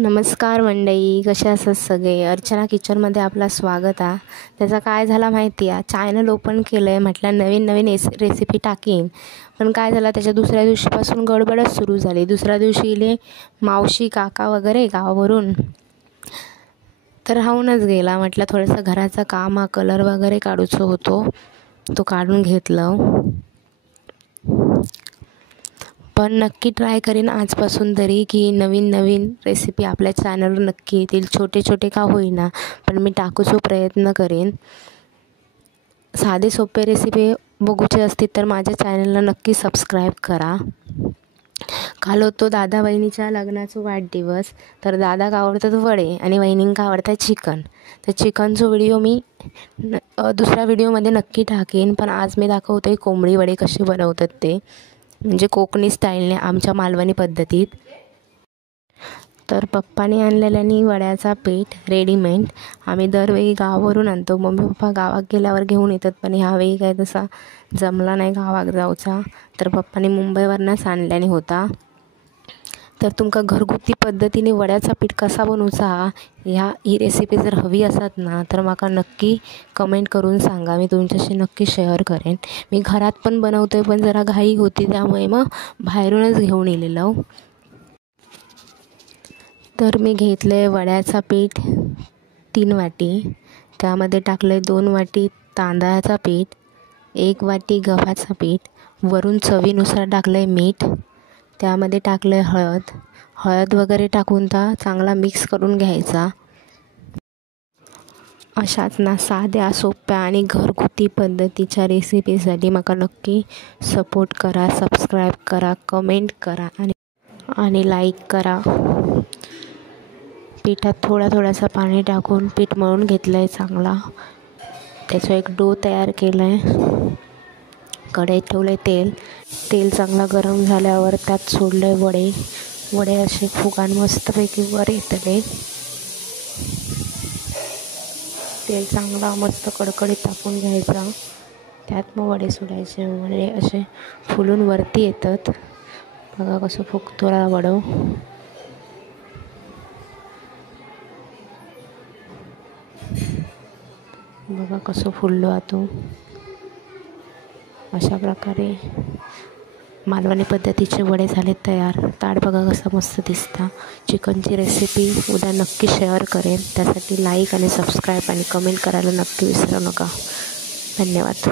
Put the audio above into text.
नमस्कार मंडळी, कशा असतात सगळे. अर्चना किचनमध्ये आपला स्वागत आहे. त्याचा काय झाला माहिती आहे, चॅनल ओपन केलं आहे, म्हटलं नवीन नवीन रेसिपी टाकीन. पण काय झालं, त्याच्या दुसऱ्या दिवशीपासून गडबडच सुरू झाली. दुसऱ्या दिवशी इले मावशी काका वगैरे गावावरून तर राहूनच गेला. म्हटलं थोडंसं घराचं काम, कलर वगैरे काढूचं होतो, तो काढून घेतलं. पण नक्की ट्राय करीन आजपासून तरी की नवीन नवीन रेसिपी आपल्या चॅनलवर नक्की येतील. छोटे छोटे का होईना, पण मी टाकूचा प्रयत्न करेन. साधे सोपे रेसिपी बघूचे असतील तर माझ्या चॅनलला नक्की सबस्क्राईब करा. काल होतो दादा वहिनीच्या लग्नाचा वाढदिवस. तर दादाक आवडतात वडे आणि वहिनींका आवडतात चिकन. तर चिकनचा व्हिडिओ मी दुसऱ्या व्हिडिओमध्ये नक्की टाकेन. पण आज मी दाखवते कोंबडी वडे कसे बनवतात ते, म्हणजे कोकणी स्टाईलने, आमच्या मालवणी पद्धतीत. तर पप्पाने आणलेल्यानी वड्याचा पीठ रेडीमेड आम्ही दरवेळी गावावरून आणतो. मम्मी पप्पा गावात गेल्यावर घेऊन येतात, पण ह्यावेळी काय तसा जमला नाही गावात जाऊचा. तर पप्पाने मुंबईवरनंच आणल्याने होता. तर तुमका घरगुती पद्धतीने वड्याचा पीठ कसा बनवूचा ही रेसिपी जर हवी असत ना, तर माका नक्की कमेंट करून सांगा. मी तुमच्याशी नक्की शेअर करेन. मी घरात पण बनवतोय, पण जरा घाई होती त्यामुळे मग बाहेरूनच घेऊन येलेलो. तर मी घेतले वड्याचा पीठ 3 वाटी. त्यामध्ये टाकले 2 वाटी तांदळाचा पीठ, 1 वाटी गव्हाचं पीठ, वरून चवीनुसार टाकले मीठ. त्यामध्ये टाकले हळद वगैरे टाकून चांगला मिक्स करून घ्यायचा. अशाच ना साध्या सोप्या आणि घरगुती पद्धतीच्या रेसिपीसाठी मला नक्की सपोर्ट करा, सबस्क्राईब करा, कमेंट करा आणि लाईक करा. पिठात थोडासा पाणी टाकून पीठ मळून घेतलं आहे चांगला. त्याचा एक डो तयार केला आहे. कढईत ठेवलं आहे तेल चांगला गरम झाल्यावर त्यात सोडलं आहे वडे असे फुगान मस्तपैकी वर येतले. तेल चांगला मस्त कडकडीत टाकून घ्यायचा. त्यात मग वडे सोडायचे. वडे असे फुलून वरती येतात. बघा कसं फुगतो वडं. बघा कसं फुललो आता. अशा प्रकारे मालवणी पद्धतीचे वडे झाले तयार. ताट बघा कसा मस्त दिसता. चिकनची रेसिपी उद्या नक्की शेअर करेन. त्यासाठी लाईक आणि सबस्क्राईब आणि कमेंट करायला नक्की विसरू नका. धन्यवाद.